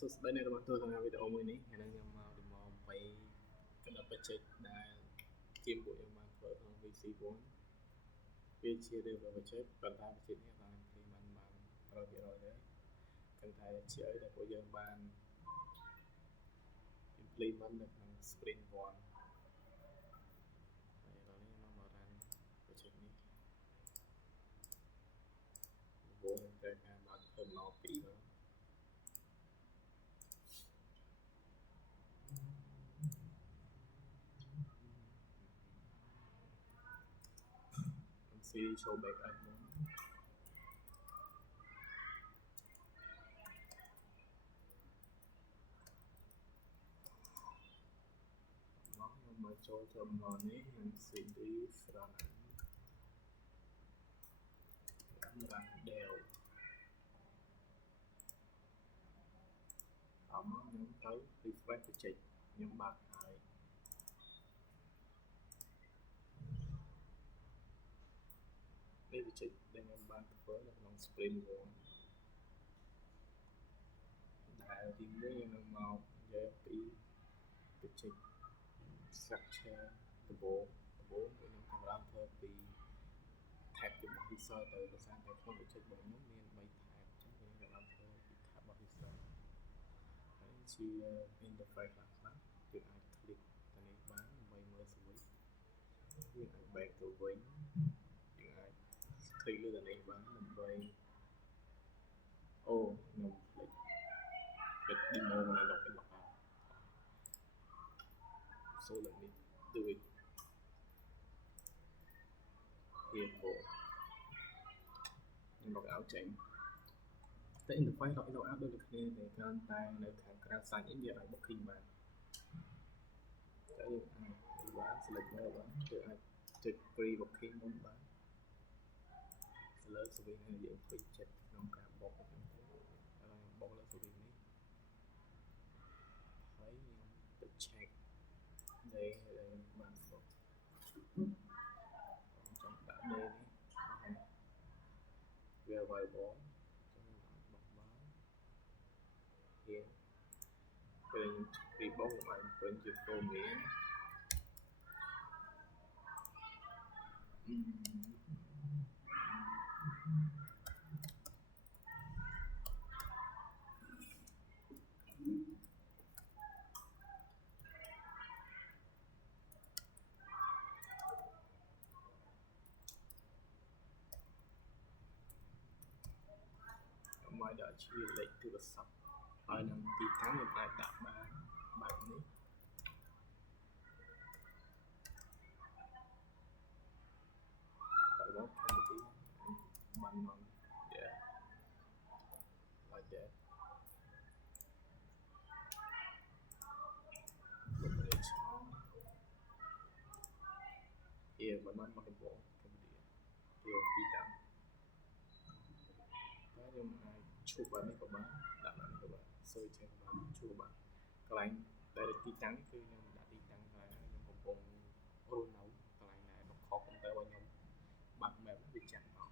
សួស្តីអ្នកទាំងអស់ទូទាំងវីដេអូមួយនេះថ្ងៃនេះខ្ញុំមក demo 8 Connect Project ដែលជាពួកខ្ញុំបានធ្វើក្នុង VC1 វាជា River Project ប៉ុន្តែ project នេះបាន implement បាន 100% ទេគឺថាជាអីដែលពួកយើងបាន implement នៅក្នុង Sprint 1 ហើយឥឡូវនេះខ្ញុំមក run project នេះដំបូងខ្ញុំត្រូវការបើក terminal 2 មកCD show back up មកខ្ញុំមកចូល terminal នេះខ្ញុំ CD front run del តាមមកខ្ញុំទៅ refresh project ខ្ញុំបាត់ហើយនេះ project ដែលខ្ញុំបានធ្វើនៅក្នុង Sprint 1ដែលទី1ខ្ញុំនឹងមកនិយាយពី project structure ដំបូងខ្ញុំចាប់ផ្ដើមធ្វើពី tab របស់ user ទៅដោយសារតែក្នុង project របស់ខ្ញុំមាន3 tab អញ្ចឹងខ្ញុំចាប់ផ្ដើមធ្វើពី tab របស់ user ហើយជា interface ខ្លះយើងអាច click ទៅនេះបានដើម្បីមើល switch យើងអាច back ទៅវិញយើងអាច click លើទៅនេះបានដើម្បីអូខ្ញុំ click demo មក login log out so let me do it here for ខ្ញុំ log out ចេញតែ interface login log out ដូចគ្នាទេគ្រាន់តែនៅខាងក្រៅ sign in យើងអាច booking បានតែយើងអាចបាន select មើលបានយើងអាចចុច pre booking មុនបានលើ service នេះយើងពេញចិត្តក្នុងការ book អញ្ចឹងទៅហើយខ្ញុំ book លើ service នេះហើយខ្ញុំទៅ check day ដែលបាន book ខ្ញុំចង់ដាក់ day នេះវា available ចឹងខ្ញុំ book បាន here ពេលពី book ខ្ញុំអាចពេញជា premium đã chia lệnh từ vật sọcហើយនឹងទីតាំងយើងអាចដាក់បានបែបនេះបើមក canopy បានមក yeah like that operate here បានមកដំបូង canopy វាទីតាំងហើយខ្ញុំអាចឈប់បែបនេះក៏បានដាក់បែបនេះក៏បាន search ចេះបានឈប់បានកន្លែងដែលទីតាំងគឺខ្ញុំដាក់ទីតាំងកន្លែងខ្ញុំកំពុងរស់នៅកន្លែងដែល local computer របស់ខ្ញុំបាត់ map វាចាក់មក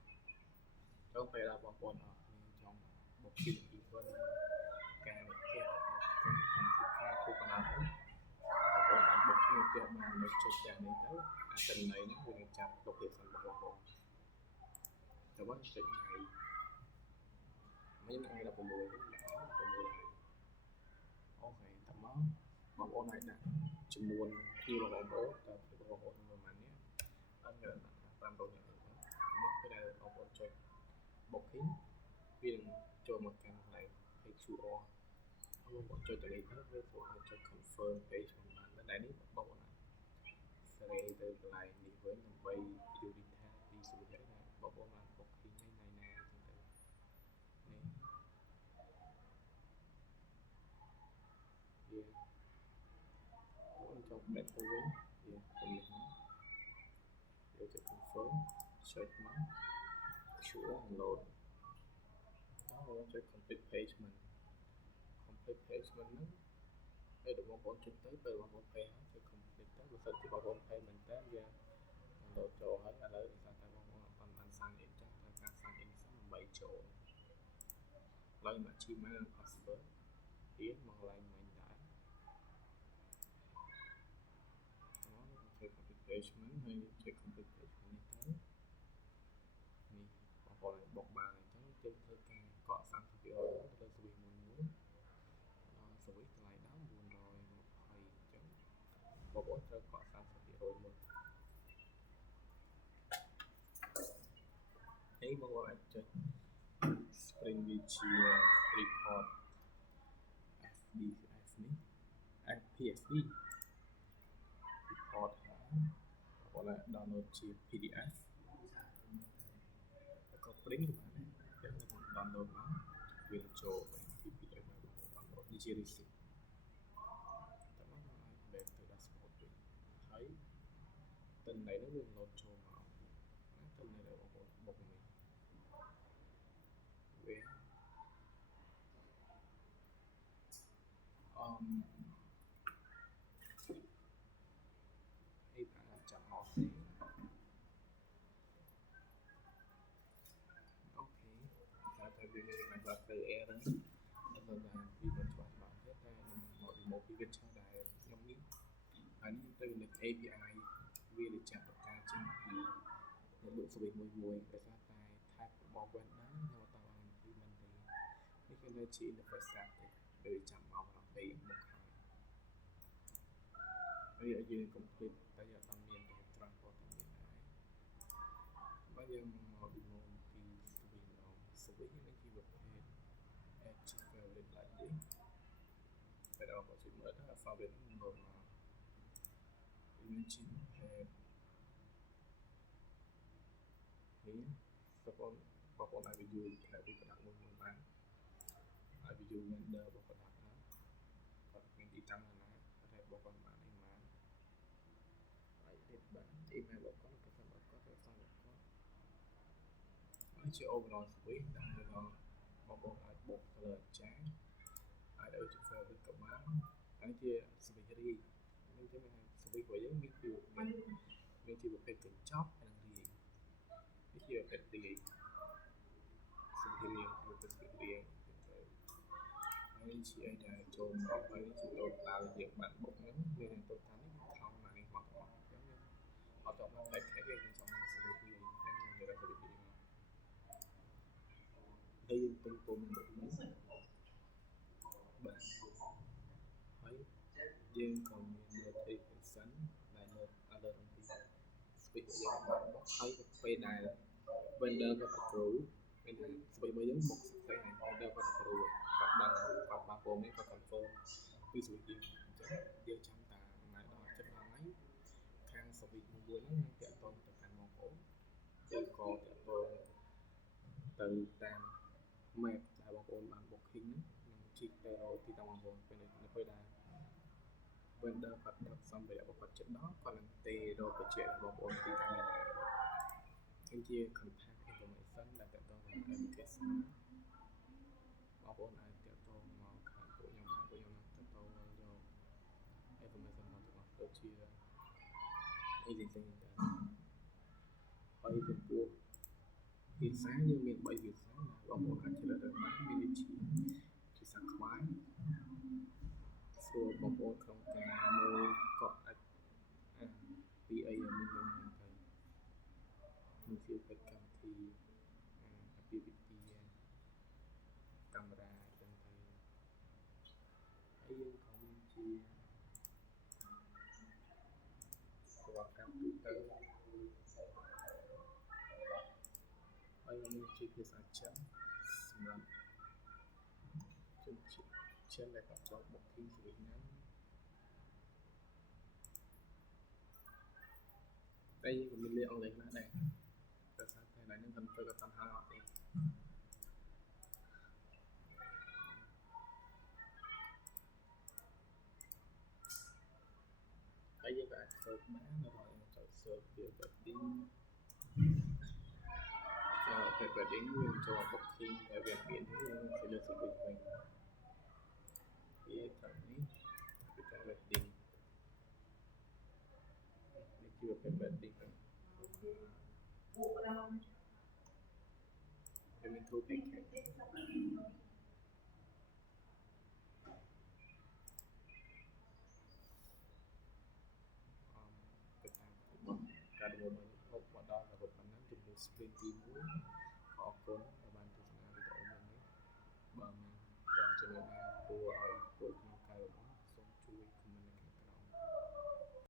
ចុះពេលដល់បងប្អូនអរគ្នាចង់ booking event ការវិភាគការកម្មវិធីការគូកណ្ដាលបងប្អូនអាច booking ផ្ទះបាននៅចុចផ្ទះនេះទៅអាទិន្នន័យនេះវានឹងចាប់ location របស់បងតែបងចុចថ្ងៃមានថ្ងៃ16អូខេតមកបងប្អូនអាចដាក់ចំនួនពីបងប្អូនតើពីបងប្អូនប្រហែលនេះអត់មាន500នាក់ទេមកពេលដែលបងប្អូនចុច booking វានឹងចូលមកកាន់កន្លែង page QR ហើយបងប្អូនចុចទៅនេះទៅវាធ្វើឲ្យចុច confirm page ของបានតែនេះបងប្អូនអាច share ទៅកន្លែងនេះវិញដើម្បី view detail ពីសុវិធាដែលបងប្អូនបាន booking នេះថ្ងៃណាអញ្ចឹងទៅនេះវាបងចុច back ទៅវិញវាទៅនេះមកវាจะ confirm ចុចមក QR download ដល់បងចុច complete page មិន complete page មិនហ្នឹងពេលបងប្អូនចុចទៅពេលបងប្អូន pay ហើយចុច complete ទៅបើសិនជាបងប្អូន pay មែនតើវា download ចូលហើយឥឡូវដោយសារតែបងប្អូនអត់បាន sign in ចឹងត្រូវការ sign in សិនដើម្បីចូលឡើយមក Gmail និង password ទៀតមកកន្លែងមិញដែរចុច configuration ហើយចុច configuration នេះទៅនេះបងប្អូនឲ្យបុកបានអញ្ចឹងយើងធ្វើការកក់ 30% ទៅលើស្វីសមួយស្វីសថ្លៃដើម420អញ្ចឹងបងប្អូនត្រូវកក់ 30% មុនហើយបងប្អូនអាចចុច Spring Visual Report SDS នេះ PSD report បងប្អូនអាច download ជា PDF แล้วก็ print ក៏បានដែរយើង download មកវាចូលពី PDF មកបងប្អូន download នេះជា receipt តែមកអាច back ទៅ dashboard វិញហើយទិន្នន័យនោះវា load ចូលមកទិន្នន័យដែលបងប្អូនបុកនេះវាហើយអាចចាប់មកទេអូខេតែវាមាន Microsoft Error ហើយបើថាពីមិនច្បាស់ទេតែខ្ញុំមក remove ពី picture ដែលខ្ញុំមានហើយនេះទៅលើ API វានឹងចាប់ប្រការចេញពីនៅលក់ស្វីសមួយដោយសារតែ type របស់ web ហ្នឹងខ្ញុំអត់តាមបានពីមិនទេនេះគឺនៅជា interface ស្រាប់ទេដូចចាំមកដល់ពេលមុខហើយយើង complete តែអត់តាមមានទៅ transport តែមានដែរបើយើងមក remove ពីស្វីសម្ដងស្វីនេះជាប្រភេទ edge favorite like this តែដល់បើជួយមើលទៅ favorite នឹងមកវាជាប្រភេទនេះបងប្អូនអាច view តែពីប្រដាក់មួយបានអាច view vendor របស់ប្រដាក់ណាគាត់មានទីតាំងណាតែបងប្អូនបានអីបានអាច edit បាន email របស់គាត់ប្រសិនបើគាត់ទៅសាររបស់គាត់ហើយជា overall service ដែលបងប្អូនអាចបុក color ចាស់អាចឲ្យជា favorite ក៏បានហើយជា service រីមានតែ service របស់យើងមានជាប្រភេទកញ្ចប់និងរាយនេះជាប្រភេទរាយសម្ភារៈប្រភេទរាយហើយជាអីដែលចូលមកហើយជាតូតាល់យើងបានបុកហ្នឹងវានឹងតូតាល់នេះខំមកនេះមកអស់អញ្ចឹងអត់ចង់មកតែខែយើងចង់មកសម្ភារៈរាយអញ្ចឹងយើងរកសម្ភារៈរាយមកហើយយើងទុំបុកនេះបាទហើយយើងក៏មាន notification ដែល alert អំពី speed យើងបានបុកហើយពេលដែល vendor គាត់ approve ពេលដែលស្វីរបស់យើងបុក success ហើយ vendor គាត់ approve គាត់ដឹងគាត់បានព្រមនេះគាត់ confirm ពីស្វីយើងអញ្ចឹងយើងចាំតាថ្ងៃដល់ចិត្តថ្ងៃខាងស្វីមួយហ្នឹងនឹងតាក់ទងទៅកាន់បងប្អូនឬក៏តាក់ទងទៅតាម map ដែលបងប្អូនបាន booking ហ្នឹងនឹងជីកទៅទីតាំងបងប្អូននៅពេលដែល vendor គាត់ដឹកសម្ភារៈរបស់គាត់ចិត្តដល់គាត់នឹងទេរកបញ្ជាក់បងប្អូនទីតាំងនេះនេះជា contact information ដែលតាក់ទងនឹង application បងប្អូនអាចតាក់ទងមកខាងពួកខ្ញុំបានពួកខ្ញុំនឹងតាក់ទងយក information មកទាំងអស់ដូចជា agency ទៅហើយចំពោះភាសាយើងមាន3ភាសាដែលបងប្អូនអាចជ្រើសរើសបានមានដូចជាភាសាខ្មែរស្រួលបងប្អូនក្នុងការមើលក៏អាចពីអីមានទៅមានជាកិច្ចកម្មវិធីអាពាហ៍ពិពាហ៍កាមេរ៉ាអញ្ចឹងទៅហើយយើងក៏មានជាសេវាកម្មទូទៅហើយមានជាភាសាចិនសម្រាប់ជនជាតិចិនដែលគាត់ចង់ booking ស្វីសហ្នឹងតែយើងក៏មានលេខអង់គ្លេសខ្លះដែរតែថាតែឡើយនឹងខ្ញុំទៅក៏តាមហៅអត់ទេហើយយើងក៏អាច search បានរបស់យើងចុច search ពី wedding wedding យើងចូល booking ដែលវាមាននេះយើងទៅលើ service វិញវាតាមនេះពីតែ wedding នេះជាប្រភេទ wedding វាមាន two package មុំហូបមកដល់តែប៉ុណ្ណឹងជំនួស sprint ទី1អរគុណដែលបានទស្សនាវីដេអូមួយនេះបើមានចង់ចំណុចណាគួរឲ្យ